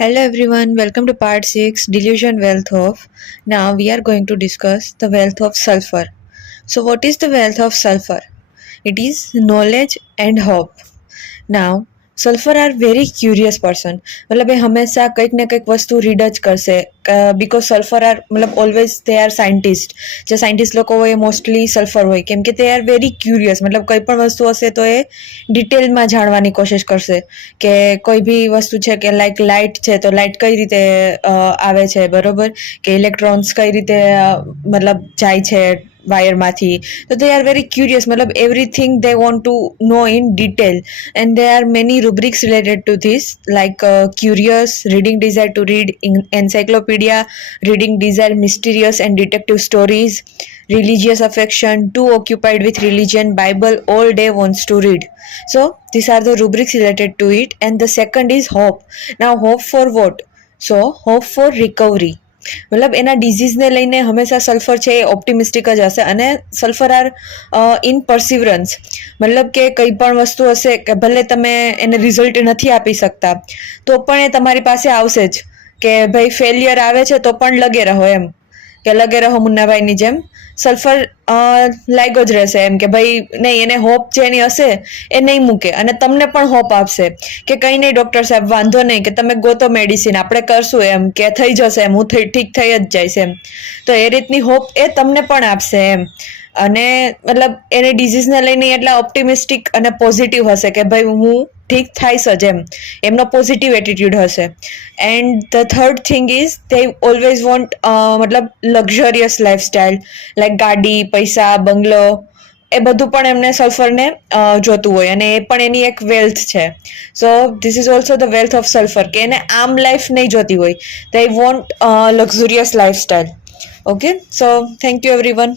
Hello everyone, welcome to part 6 Delusion Wealth of. Now we are going to discuss the wealth of sulfur. So, what is the wealth of sulfur? It is knowledge and hope. Now, sulphur are very curious person મતલબ એ હંમેશા કંઈક ને કંઈક વસ્તુ read જ કરશે because sulphur R મતલબ always they are scientist જે સાયન્ટિસ્ટ લોકો હોય એ મોસ્ટલી સલ્ફર હોય કેમ કે તે આર વેરી ક્યુરિયસ મતલબ કંઈ પણ વસ્તુ હશે તો એ ડિટેલમાં જાણવાની કોશિશ કરશે કે કોઈ બી વસ્તુ છે કે લાઇટ છે તો લાઇટ કઈ રીતે આવે છે બરોબર કે ઇલેક્ટ્રોન્સ કઈ રીતે મતલબ જાય છે વાયરમાંથી તો દે આર વેરી ક્યુરિયસ મતલબ everything they want to no in detail and there are many rubrics related to this like curious, reading desire to read encyclopedia, reading desire mysterious and detective stories, religious affection, too occupied with religion, bible all day wants to read. So these are the rubrics related to it. And the second is hope. Now hope for what? So hope for recovery. મતલબ એના ડિઝીઝને લઈને હંમેશા sulphur છે એ optimistic જ હશે અને sulphur are in perseverance મતલબ કે કંઈ પણ વસ્તુ હશે કે ભલે તમે એને રિઝલ્ટ નથી આપી શકતા તો પણ એ તમારી પાસે આવશે જ કે ભાઈ ફેલિયર આવે છે તો પણ લગે રહો એમ કે લગે રહો મુન્નાભાઈની જેમ સલ્ફર લાગ્યો જ રહેશે એમ કે ભાઈ નહીં એને હોપ જે એની હશે એ નહીં મૂકે અને તમને પણ હોપ આપશે કે કંઈ નહીં ડૉક્ટર સાહેબ વાંધો નહીં કે તમે ગોતો મેડિસિન આપણે કરશું એમ કે થઈ જશે એમ હું ઠીક થઈ જ જઈશ એમ તો એ રીતની હોપ એ તમને પણ આપશે એમ અને મતલબ એને ડિઝીઝને લઈને એટલા ઓપ્ટિમિસ્ટિક અને પોઝિટિવ હશે કે ભાઈ હું ઠીક થાઈશ જ એમનો પોઝિટિવ એટીટ્યુડ હશે and the third thing is they always want મતલબ લક્ઝરિયસ લાઈફસ્ટાઈલ લાઈક ગાડી પૈસા બંગલો એ બધું પણ એમને સલ્ફરને જોતું હોય અને એ પણ એની એક વેલ્થ છે so this is also the wealth of sulphur કે એને આમ લાઈફ નહીં જોતી હોય they want luxurious lifestyle okay so thank you everyone